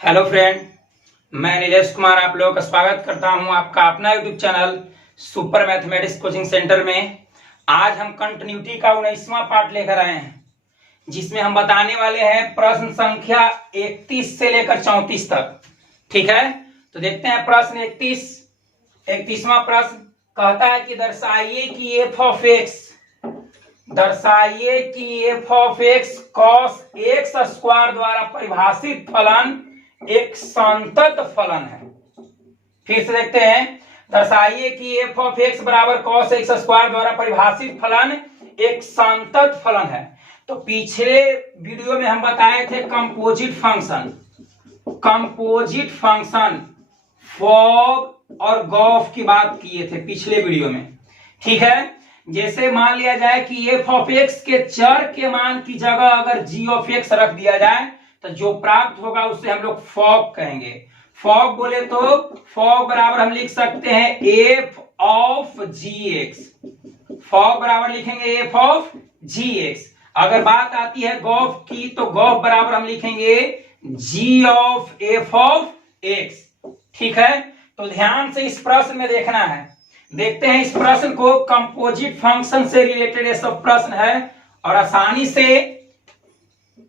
Hello friend, मैं नीलेश कुमार आप लोगों का स्वागत करता हूं आपका अपना YouTube channel super mathematics coaching centre में। आज हम कंटिन्यूटी का 19वां पार्ट लेकर आए हैं, जिसमें हम बताने वाले हैं प्रश्न संख्या 31 से लेकर 34 तक। ठीक है, तो देखते हैं प्रश्न 31वां प्रश्न कहता है कि दर्शाइए कि F of x cos X square द्वारा परिभाषित फलन एक संतत फलन है। फिर से देखते हैं, दर्शाइए कि एफ ऑफ एक्स बराबर कॉस एक्स स्क्वायर द्वारा परिभाषित फलन एक संतत फलन है। तो पिछले वीडियो में हम बताए थे कंपोजिट फंक्शन फॉग और गॉफ की बात किए थे पिछले वीडियो में। ठीक है, जैसे मान लिया जाए कि एफ ऑफ एक्स के चर के मान की जगह अगर जी ऑफ एक्स रख दिया जाए तो जो प्राप्त होगा उसे हम लोग फॉग कहेंगे। फॉग बोले तो फॉग बराबर हम लिख सकते हैं F of G X. Fog बराबर लिखेंगे एफ ऑफ जी एक्स। अगर बात आती है गॉफ की तो गॉफ बराबर हम लिखेंगे जी ऑफ एफ ऑफ एक्स। ठीक है, तो ध्यान से इस प्रश्न में देखना है। देखते हैं इस प्रश्न को, कंपोजिट फंक्शन से रिलेटेड ये सब प्रश्न है और आसानी से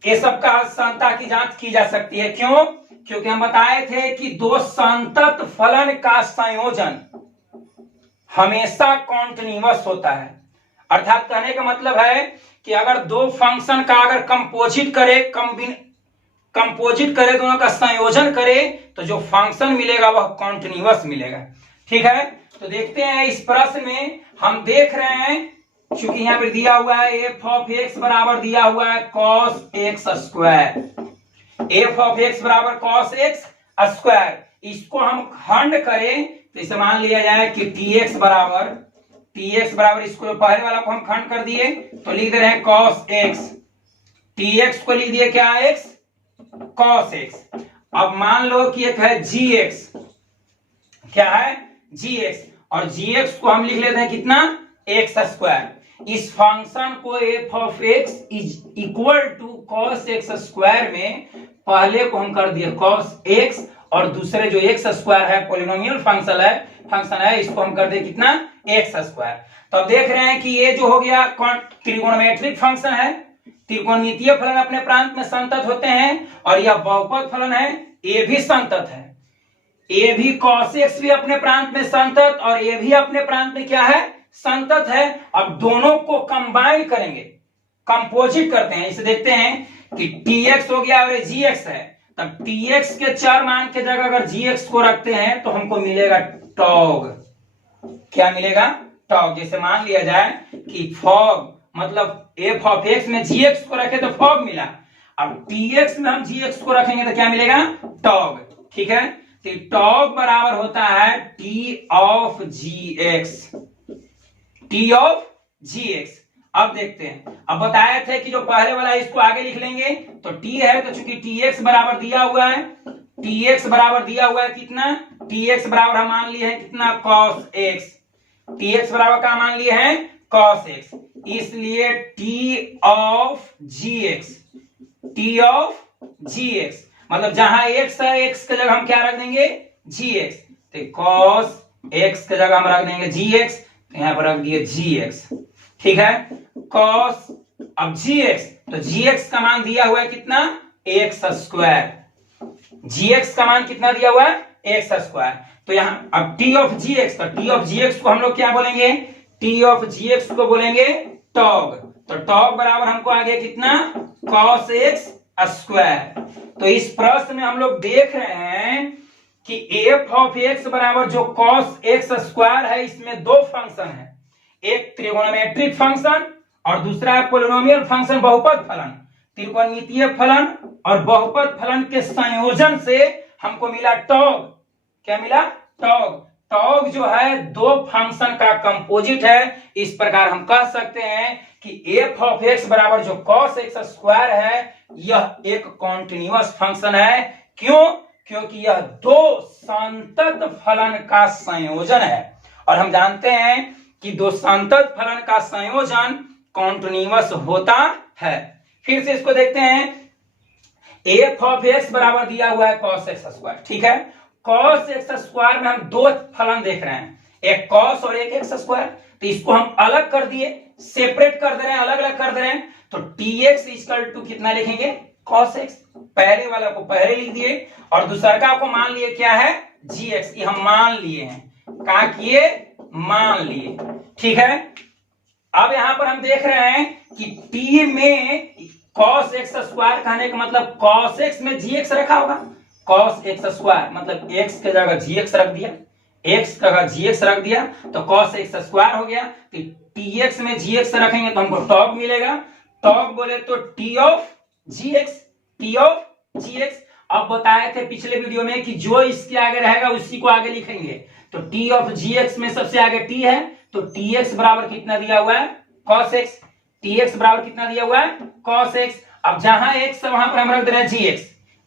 ये सब का संतता की जांच की जा सकती है। क्यों? क्योंकि हम बताए थे कि दो संतत फलन का संयोजन हमेशा कॉन्टिन्यूअस होता है। अर्थात कहने का मतलब है कि अगर दो फंक्शन का अगर कंपोजिट करे दोनों का संयोजन करे तो जो फंक्शन मिलेगा वह कॉन्टिन्यूअस मिलेगा। ठीक है, तो देखते हैं इस प्रश्न में हम देख रहे हैं, क्योंकि यहां पर दिया हुआ है एफ ऑफ एक्स बराबर दिया हुआ है cos X square. F of x बराबर कॉस एक्स स्क्वायर, इसको हम खंड करें तो इसे मान लिया जाए कि टी एक्स बराबर इसको पहले वाला को हम खंड कर दिए तो लिख दे रहे हैं कॉस एक्स। टी एक्स को लिख दिए क्या एक्स, कॉस एक्स। अब मान लो कि एक है जी एक्स, क्या है जी एक्स, और जी एक्स को हम लिख लेते हैं कितना, एक्स स्क्वायर। इस फंक्शन को F of X is equal to cos X square में पहले को हम कर दिए कॉस एक्स और दूसरे जो एक्स स्क्वायर है पॉलिनोमियल फंक्शन है इसको हम कर दिए कितना, एक्स स्क्वायर। तो अब देख रहे हैं कि ये जो हो गया त्रिकोणमेट्रिक फंक्शन है। त्रिकोणमितीय फलन अपने प्रांत में संतत होते हैं और यह बहुपद फलन है, ये भी संतत है। ये भी कॉस एक्स भी अपने प्रांत में संतत और ये भी अपने प्रांत में क्या है, संतत है। अब दोनों को कंबाइन करेंगे, कंपोजिट करते हैं। इसे देखते हैं कि tx हो गया और जी एक्स है, तब tx के चार मान के जगह अगर gx को रखते हैं तो हमको मिलेगा टॉग। क्या मिलेगा, टॉग। जैसे मान लिया जाए कि फॉग मतलब एफ ऑफ एक्स में gx को रखे तो फॉग मिला, अब tx में हम gx को रखेंगे तो क्या मिलेगा, टॉग। ठीक है, तो टॉग बराबर होता है टी ऑफ जी एक्स। अब देखते हैं, अब बताए थे कि जो पहले वाला है इसको आगे लिख लेंगे तो t है, तो चूंकि tx बराबर दिया हुआ है, कितना, tx बराबर हम मान लिए हैं कितना, cos x। tx बराबर का मान लिए हैं cos x, इसलिए t ऑफ gx मतलब जहां x है x के जगह हम क्या रख देंगे, gx। तो cos x के जगह हम रख देंगे gx, यहां पर रख दिए gx। ठीक है, cos अब gx, तो gx का मान दिया हुआ है कितना, x स्क्वायर। gx का मान कितना दिया हुआ है, x स्क्वायर। तो यहां अब t ऑफ gx, तो t ऑफ gx को हम लोग क्या बोलेंगे, t ऑफ gx को बोलेंगे टॉग। तो टॉग बराबर हमको आ गया कितना, cos x स्क्वायर। तो इस प्रश्न में हम लोग देख रहे हैं कि एफ ऑफ एक्स बराबर जो कॉस एक्स स्क्वायर है, इसमें दो फंक्शन है, एक त्रिकोणमेट्रिक फंक्शन और दूसरा है पॉलिनोमियल फंक्शन, बहुपद फलन। त्रिकोणमितीय फलन और बहुपद फलन के संयोजन से हमको मिला टॉग। क्या मिला, टॉग। टॉग जो है दो फंक्शन का कंपोजिट है। इस प्रकार हम कह सकते हैं कि एफ ऑफ एक्स बराबर जो कॉस एक्स स्क्वायर है यह एक कॉन्टिन्यूअस फंक्शन है। क्यों? क्योंकि यह दो संतत फलन का संयोजन है और हम जानते हैं कि दो संतत फलन का संयोजन कॉन्टिन्यूअस होता है। फिर से इसको देखते हैं, एफ ऑफ एक्स बराबर दिया हुआ है cos एक्स स्क्वायर। ठीक है, cos एक्स स्क्वायर में हम दो फलन देख रहे हैं, एक cos और एक एक्स स्क्वायर। तो इसको हम अलग कर दिए, सेपरेट कर दे रहे हैं, अलग अलग कर दे रहे हैं। तो tx इक्वल टू कितना लिखेंगे, cos x। पहले वाला को पहले लिख दिए और दूसरा को मान लिए क्या है, gx। ये हम मान लिए हैं, क्या किए, मान लिए। ठीक है, अब यहां पर हम देख रहे हैं कि t में cos x स्क्वायर कहने का मतलब cos x में gx रखा होगा। cos x स्क्वायर मतलब x की जगह gx रख दिया, x की जगह gx रख दिया तो cos x स्क्वायर हो गया। तो tx में gx रखेंगे तो हमको टॉग मिलेगा। टॉग बोले तो t of gx, t of gx। अब बताए थे पिछले वीडियो में कि जो इसके आगे रहेगा उसी को आगे लिखेंगे। तो t ऑफ gx में सबसे आगे t है, तो tx बराबर कितना दिया हुआ है, cos x। tx बराबर कितना दिया हुआ है, cos x। अब जहां x है वहां पर हम रख दे रहे हैं gx,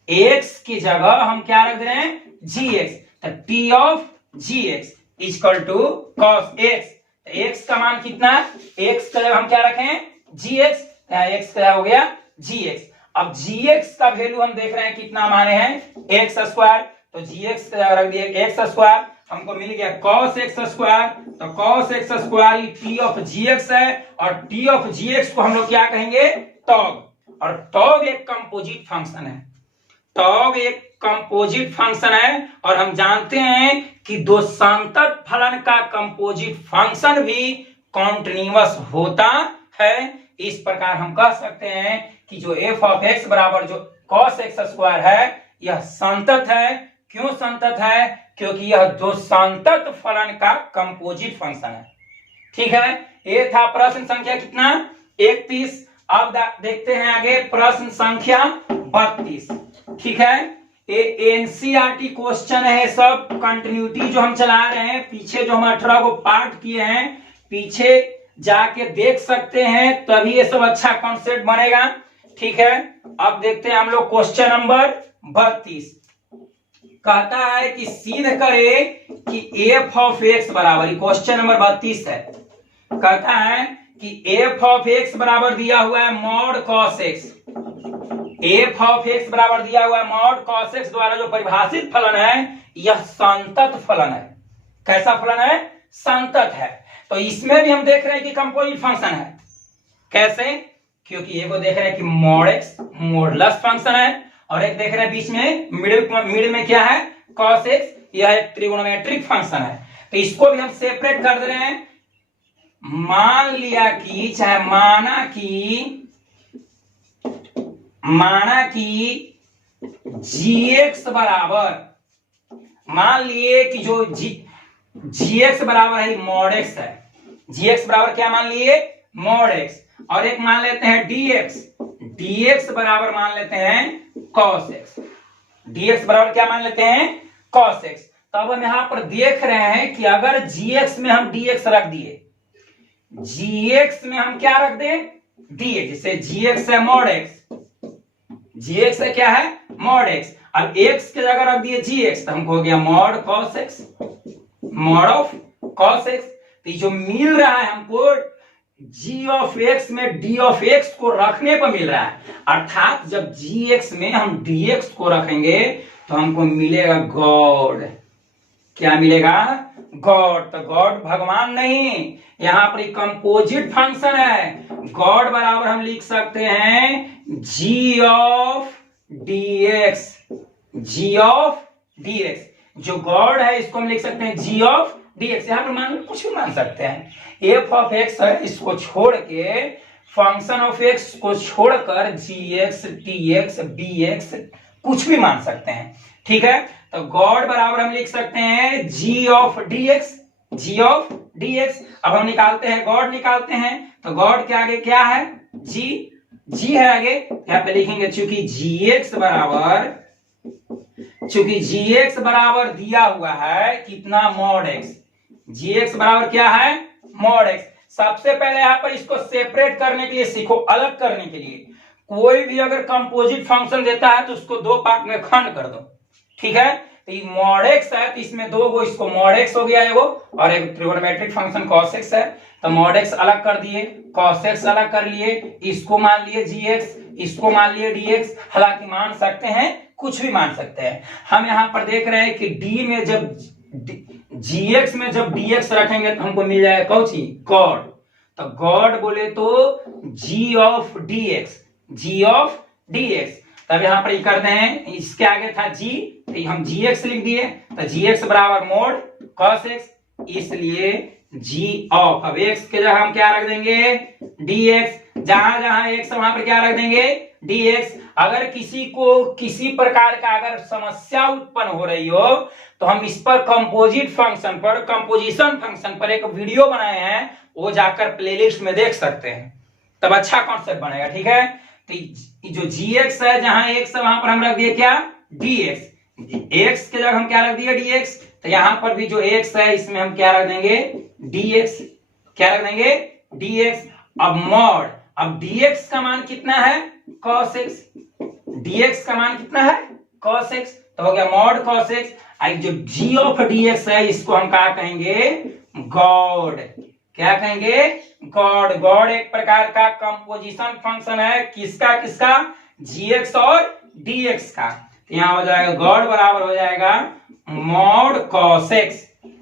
x की जगह हम क्या रख दे रहे हैं, gx। तो t of gx equal to cos x। x का मान कितना, x का जगह हम क्या रखें, gx। x का हो गया gx। अब gx का वैल्यू हम देख रहे हैं कितना माने हैं, x स्क्वायर। तो gx का जगह रख दिए x स्क्वायर, हमको मिल गया cos x स्क्वायर। तो cos x square t of gx है और t ऑफ gx को हम लोग क्या कहेंगे, टॉग। और टॉग एक कंपोजिट फंक्शन है, टॉग एक कंपोजिट फंक्शन है। और हम जानते हैं कि दो संतत फलन का कंपोजिट फंक्शन भी कॉन्टिन्यूअस होता है। इस प्रकार हम कह सकते हैं कि जो f ऑफ x बराबर जो cos x स्क्वायर है यह संतत है। क्यों संतत है, क्योंकि यह दो संतत फलन का कंपोजिट फंक्शन है। ठीक है, ये था प्रश्न संख्या कितना, 31। अब देखते हैं आगे प्रश्न संख्या 32। ठीक है, ये एनसीईआरटी क्वेश्चन है, सब कंटिन्यूटी जो हम चला रहे हैं। पीछे जो हम 18 को पार्ट किए हैं, पीछे जाके देख सकते हैं, तभी ये सब अच्छा कॉन्सेप्ट बनेगा। ठीक है, अब देखते हैं हम लोग क्वेश्चन नंबर 32। कहता है कि सिद्ध करे कि f ऑफ x बराबर, क्वेश्चन नंबर 32 है। कहता है कि f ऑफ x बराबर दिया हुआ है mod cos x। f of x बराबर दिया हुआ है मॉड cos x द्वारा जो परिभाषित फलन है यह संतत फलन है। कैसा फलन है, संतत है। तो इसमें भी हम देख रहे हैं कि कंपोजिट फंक्शन है। कैसे, क्योंकि ये को देख रहे हैं कि मॉड x मॉडुलस फंक्शन है और एक देख रहे हैं बीच में मिडिल में क्या है, cos x। यह एक त्रिगोनोमेट्रिक फंक्शन है। तो इसको भी हम सेपरेट कर दे रहे हैं। मान लिया कि, चाहे माना कि gx बराबर, मान लिए कि जो gx बराबर है मॉड x है। gx बराबर क्या मान लिए, मॉड x। और एक मान लेते हैं dx बराबर मान लेते हैं cos x। dx बराबर क्या मान लेते हैं, cos x। तो अब हम यहां पर देख रहे हैं कि अगर gx में हम dx रख दिए, gx में हम क्या रख दें, dx। जैसे gx है मॉड x, gx है क्या है, मॉड x। अब x की जगह रख दिए gx, तो हमको हो गया mod cos x, mod of cos x। तो जो मिल रहा है हमको g ऑफ x में d ऑफ x को रखने पर मिल रहा है। अर्थात जब gx में हम dx को रखेंगे तो हमको मिलेगा गॉड। क्या मिलेगा, गॉड। तो गॉड भगवान नहीं, यहां पर कंपोजिट फंक्शन है। गॉड बराबर हम लिख सकते हैं g of dx, g of dx। जो गॉड है इसको हम लिख सकते हैं g ऑफ dx। यहां पर मान कुछ भी मान सकते हैं। f ऑफ x है, इसको छोड़ के फंक्शन ऑफ x को छोड़कर gx, tx, bx कुछ भी मान सकते हैं। ठीक है, तो गॉड बराबर हम लिख सकते हैं g of dx, g of dx। अब हम निकालते हैं, गॉड निकालते हैं। तो गॉड के आगे क्या है, g है आगे, यहाँ पे लिखेंगे चूंकि gx बराबर दिया हुआ है कितना, मॉड x। gx बराबर क्या है, मॉड x। सबसे पहले यहाँ पर इसको सेपरेट करने के लिए सीखो, अलग करने के लिए। कोई भी अगर कंपोजिट फंक्शन देता है तो उसको दो पार्ट में खंड कर दो। ठीक है, तो ये मॉड x है, तो इसमें दो गो, इसको मॉड x हो गया एगो, और एक ट्रिगोनोमेट्रिक फंक्शन cos x है। तो मॉड x अलग कर दिए, cos x अलग कर लिए, इसको मान लिए gx, इसको मान लिए dx, हालांकि मान सकते हैं, कुछ भी मान सकते हैं। हम यहाँ पर देख रहे हैं कि d में जब gx में जब dx रखेंगे तो हमको मिल जाएगा कौन सी, गॉड। तो गॉड बोले तो g ऑफ dx। तब यहाँ पर करते हैं, इसके आगे था g, तो हम gx लिख दिए, तो gx बराबर मोड cos x, इसलिए g ऑफ, अब x के जगह हम क्या रख देंगे, dx, जहां जहां x वहां पर क्या रख देंगे, dx। अगर किसी को किसी प्रकार का अगर समस्या उत्पन्न हो रही हो तो हम इस पर कंपोजिट फंक्शन पर, कंपोजिशन फंक्शन पर एक वीडियो बनाए हैं, वो जाकर प्लेलिस्ट में देख सकते हैं, तब अच्छा कॉन्सेप्ट बनेगा। ठीक है, तो जो gx है, जहां x है वहां पर हम रख दिए क्या, dx, x के जगह हम क्या रख दिए, dx। तो यहां पर भी जो x है इसमें हम क्या रख देंगे, dx, क्या रख देंगे, dx। अब मॉड, अब dx का मान कितना है, cos x, dx का मान कितना है, cos x, तो हो गया मॉड cos x। जो g ऑफ dx है इसको हम क्या कहेंगे, गॉड, क्या कहेंगे, गॉड। गॉड एक प्रकार का कंपोजिशन फंक्शन है, किसका किसका, gx और dx का। तो यहां हो जाएगा गॉड बराबर हो जाएगा mod cos x,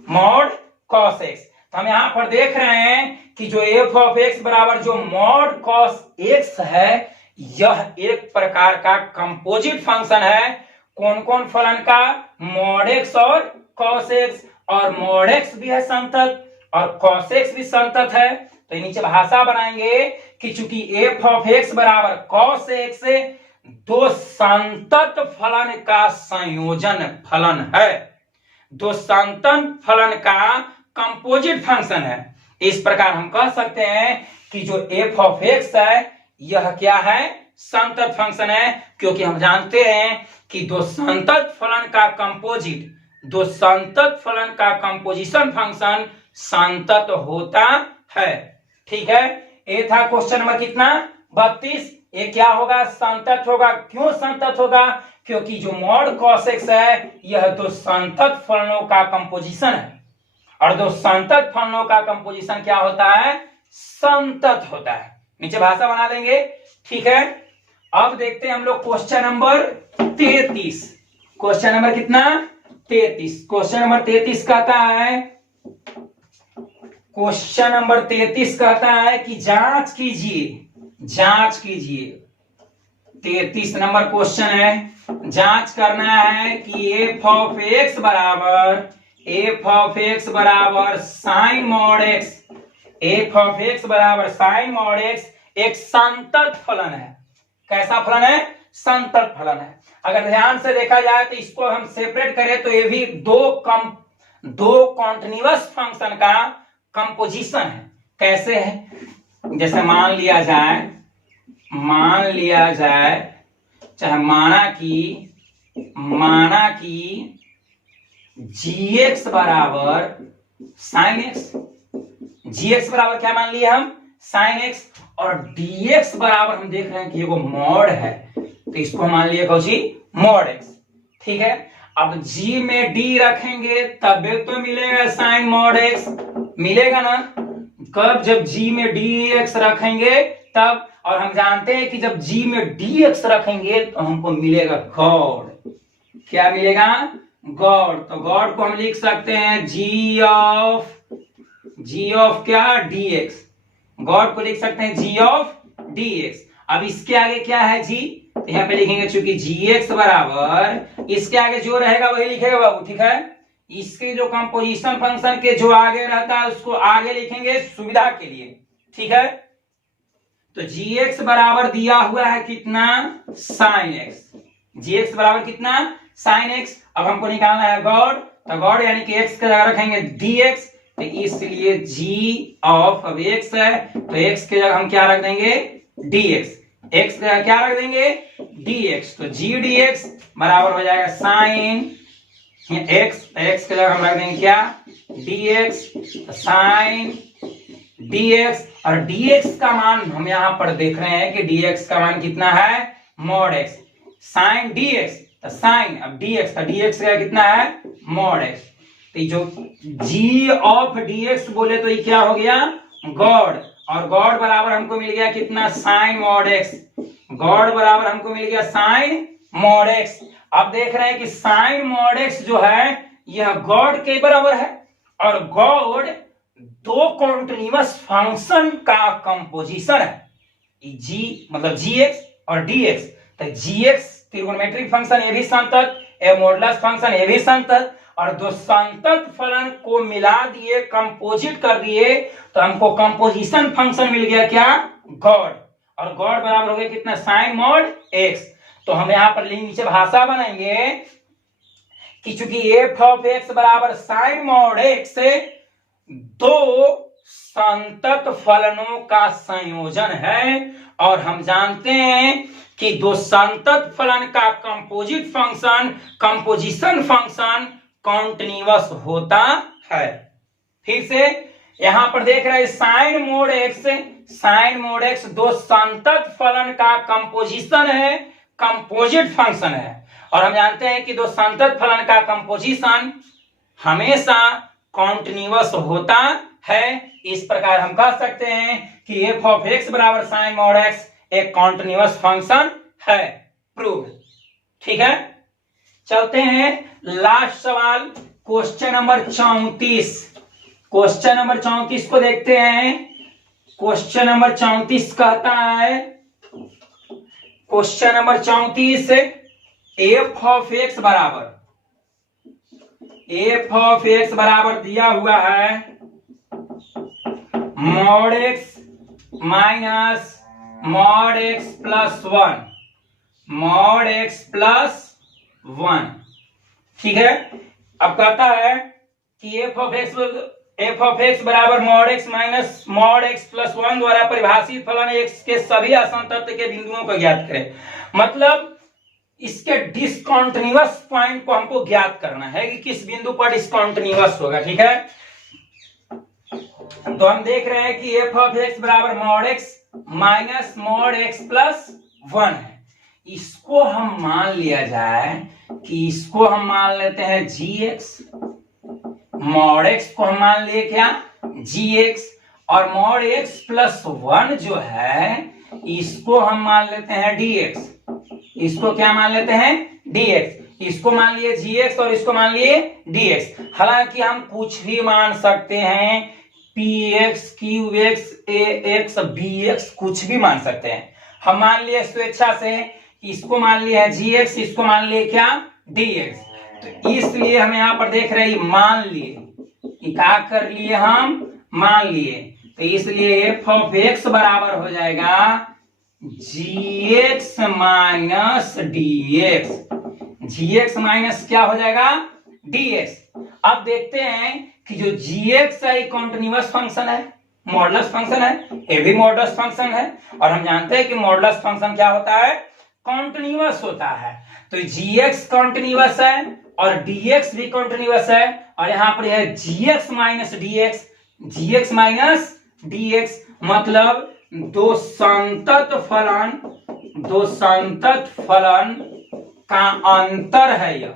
mod cos x। तो हम यहां पर देख रहे हैं कि जो f ऑफ x बराबर जो मॉड cos x है, यह एक प्रकार का कंपोजिट फंक्शन है। कौन कौन फलन का, मॉड x और cos x, और मॉड x भी है संतत और cos x भी संतत है। तो नीचे भाषा बनाएंगे कि चूंकि f ऑफ x बराबर cos x से दो संतत फलन का संयोजन फलन है, दो संतत फलन का कंपोजिट फंक्शन है। इस प्रकार हम कह सकते हैं कि जो f ऑफ x है यह क्या है, संतत फंक्शन है, क्योंकि हम जानते हैं कि दो संतत फलन का कंपोजिट, दो संतत फलन का कंपोजिशन फंक्शन संतत होता है। ठीक है, ये था क्वेश्चन नंबर कितना, 32। ये क्या होगा, संतत होगा। क्यों संतत होगा, क्योंकि जो मॉड cos x है यह दो संतत फलनों का कंपोजिशन है, और दो संतत फलनों का कंपोजिशन क्या होता है, संतत होता है। नीचे भाषा बना देंगे। ठीक है, अब देखते हैं हम लोग क्वेश्चन नंबर 33। क्वेश्चन नंबर कितना, 33। क्वेश्चन नंबर 33 कहता है, क्वेश्चन नंबर 33 कहता है कि जांच कीजिए, जांच कीजिए। 33 नंबर क्वेश्चन है, जांच करना है कि f ऑफ x बराबर sine mod x, f of x बराबर साइन मॉड x एक संतत फलन है। कैसा फलन है, संतत फलन है। अगर ध्यान से देखा जाए तो इसको हम सेपरेट करें तो ये भी दो कॉन्टिन्यूअस फंक्शन का कंपोजिशन है। कैसे है, जैसे मान लिया जाए, चाहे माना कि gx बराबर साइन एक्स, gx बराबर क्या मान लिया हम, साइन एक्स, और dx बराबर हम देख रहे हैं कि ये मॉड है, तो इसको मान लिया कौन सी, मॉड x। ठीक है, अब g में d रखेंगे तब तो मिलेगा साइन मॉड x, मिलेगा ना। कब, जब g में dx रखेंगे तब, और हम जानते हैं कि जब g में dx रखेंगे तो हमको मिलेगा गॉड। क्या मिलेगा, गॉड। तो गॉड को हम लिख सकते हैं g ऑफ क्या, dx। गॉड को लिख सकते हैं g ऑफ dx। अब इसके आगे क्या है, g, तो यहाँ पे लिखेंगे चूंकि gx बराबर, इसके आगे जो रहेगा वही लिखेगा बाबू। ठीक है, इसके जो कंपोजिशन फंक्शन के जो आगे रहता है उसको आगे लिखेंगे सुविधा के लिए। ठीक है, तो gx बराबर दिया हुआ है कितना, साइन x, gx बराबर कितना, साइन x। अब हमको निकालना है गॉड, तो गॉड यानी कि x का जगह रखेंगे dx, तो इसलिए g ऑफ, अब x है तो x के जगह हम क्या रख देंगे, dx, x का क्या रख देंगे, dx, तो g dx बराबर हो जाएगा साइन x, x के जगह हम रख देंगे क्या, dx, साइन dx, और dx का मान हम यहां पर देख रहे हैं कि dx का मान कितना है, मॉड x, साइन dx, तो साइन, अब dx का dx का कितना है, मॉड x। तो जो g ऑफ dx बोले तो ये क्या हो गया, गॉड, और गॉड बराबर हमको मिल गया कितना, साइन मॉड x। गॉड बराबर हमको मिल गया साइन मॉड एक्स। अब देख रहे हैं कि साइन मॉड एक्स जो है यह गॉड के बराबर है, और गॉड दो कॉन्टिन्यूअस फंक्शन का कंपोजिशन है, जी मतलब जी एक्स और डी एक्स। तो जी एक्स त्रिकोणमितिक फंक्शन ये भी संतत, ए मॉडुलस फंक्शन ये भी संतत, और दो संतत फलन को मिला दिए, कंपोजिट कर दिए, तो हमको कंपोजिशन फंक्शन मिल गया क्या, गॉड। और गॉड बराबर हो गया कितना, साइन मॉड एक्स। तो हम यहां पर नीचे भाषा बनाएंगे कि चूंकि एफ ऑफ एक्स बराबर साइन मॉड एक्स दो संतत फलनों का संयोजन है, और हम जानते हैं कि दो संतत फलन का composite function, composition function continuous होता है। फिर से यहां पर देख रहे हैं साइन मोड एक्स दो संतत फलन का कंपोजिशन है, कंपोजिट फंक्शन है, और हम जानते हैं कि दो संतत फलन का कंपोजिशन हमेशा कॉन्टिन्यूअस होता है। इस प्रकार हम कह सकते हैं कि एफ ऑफ एक्स बराबर साइन मॉड एक्स एक कॉन्टिन्यूअस फंक्शन है, प्रूव। ठीक है, चलते हैं लास्ट सवाल, क्वेश्चन नंबर 34। क्वेश्चन नंबर 34 को देखते हैं। क्वेश्चन नंबर 34 कहता है, question number 34 F of x बराबर दिया हुआ है mod x minus mod x plus 1, mod x plus 1। ठीक है, अब कहता है कि एफ ऑफ एक्स बराबर mod x minus mod x plus 1 द्वारा परिभाषित फलन एक्स के सभी असंतत के बिंदुओं को ज्ञात करें। मतलब इसके डिसकंटिन्यूअस पॉइंट को हमको ज्ञात करना है कि किस बिंदु पर डिसकंटिन्यूअस होगा। ठीक है, तो हम देख रहे हैं कि एफ ऑफ एक्स बराबर mod x minus mod x plus 1 है। इसको हम मान लिया जाए कि इसको हम मान लेते हैं जी एक्स, मॉड एक्स को हम मान लिए क्या, जी एक्स, और मॉड एक्स प्लस 1 जो है इसको हम मान लेते हैं डी एक्स। इसको क्या मान लेते हैं, डी एक्स। इसको मान लिए जी एक्स और इसको मान लिए डी एक्स। हालांकि हम कुछ भी मान सकते हैं, पी एक्स, क्यू एक्स, ए एक्स, बी एक्स, कुछ भी मान सकते हैं। हम मान लिए स्वेच्छा से, इसको मान लिया है जी एक्स, इसको मान लिए क्या, डी एक्स। तो इसलिए हम यहां पर देख रहे हैं मान लिए, क्या कर लिए, हम मान लिए। तो इसलिए एफ ऑफ एक्स बराबर हो जाएगा जी एक्स माइनस डी एक्स। जी एक्स माइनस क्या हो जाएगा, डी एक्स। अब देखते हैं कि जो जी एक्स है कॉन्टिन्यूअस फंक्शन है, मॉडुलस फंक्शन है, ये भी मॉडुलस फंक्शन है, और हम जानते हैं कि मॉडुलस फंक्शन क्या होता है, कॉन्टिन्यूअस होता है। तो जी एक्स कॉन्टिन्यूअस है और डी एक्स भी कॉन्टिन्यूअस है, और यहां पर है जी एक्स माइनस डी एक्स, जी एक्स माइनस डी एक्स, मतलब दो संतत फलन का अंतर है। यह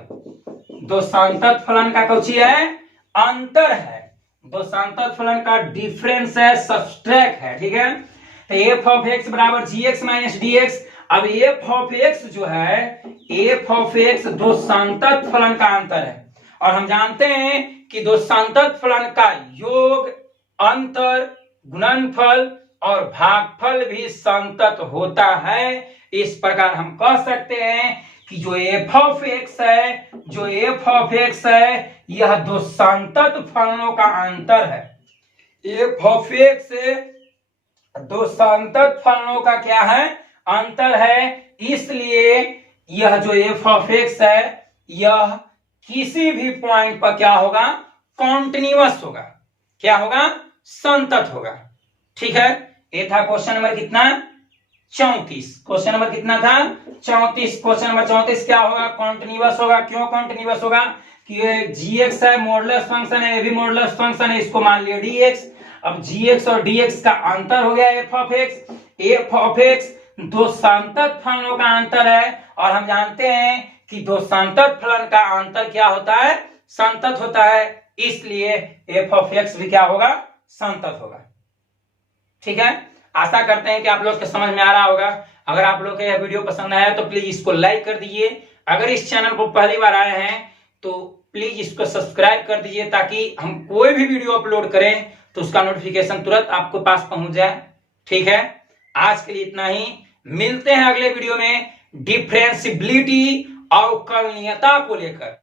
दो संतत फलन का कुछ है, अंतर है, दो संतत फलन का डिफरेंस है, सब्सट्रैक्ट है। ठीक है, तो एफ ऑफ एक्स बराबर जी एक्स माइनस डी एक्स। अब एफ ऑफ एक्स जो है, एफ ऑफ एक्स दो संतत फलन का अंतर है, और हम जानते हैं कि दो संतत फलन का योग, अंतर, गुणनफल और भागफल भी संतत होता है। इस प्रकार हम कह सकते हैं कि जो एफ ऑफ एक्स है, यह दो संतत फलनों का अंतर है। एफ ऑफ एक्स दो संतत फलनों का क्या है, अंतर है। इसलिए यह जो एफ ऑफ एक्स है यह किसी भी पॉइंट पर क्या होगा, कॉन्टिन्यूअस होगा, क्या होगा, संतत होगा। ठीक है, ये था क्वेश्चन नंबर कितना, 34। क्वेश्चन नंबर कितना था, 34। क्वेश्चन नंबर 34 क्या होगा, कॉन्टिन्यूअस होगा। क्यों कॉन्टिन्यूअस होगा, कि ये जी एक्स है, मॉडुलस फंक्शन है, ये भी मॉडुलस फंक्शन है, इसको मान लिया डी एक्स। अब जी एक्स और डी एक्स का अंतर हो गया F of x. F of x दो संतत फलनों का अंतर है, और हम जानते हैं कि दो संतत फलन का अंतर क्या होता है, संतत होता है। इसलिए एफ ऑफ एक्स भी क्या होगा, संतत होगा। ठीक है, आशा करते हैं कि आप लोग के समझ में आ रहा होगा। अगर आप लोग को यह वीडियो पसंद आया तो प्लीज इसको लाइक कर दीजिए। अगर इस चैनल पर पहली बार आए हैं तो प्लीज इसको सब्सक्राइब कर दीजिए, ताकि हम कोई भी वीडियो अपलोड करें तो उसका नोटिफिकेशन तुरंत आपके पास पहुंच जाए। ठीक है, आज के लिए इतना ही। मिलते हैं अगले वीडियो में डिफरेंशिएबिलिटी, अवकलनीयता को लेकर।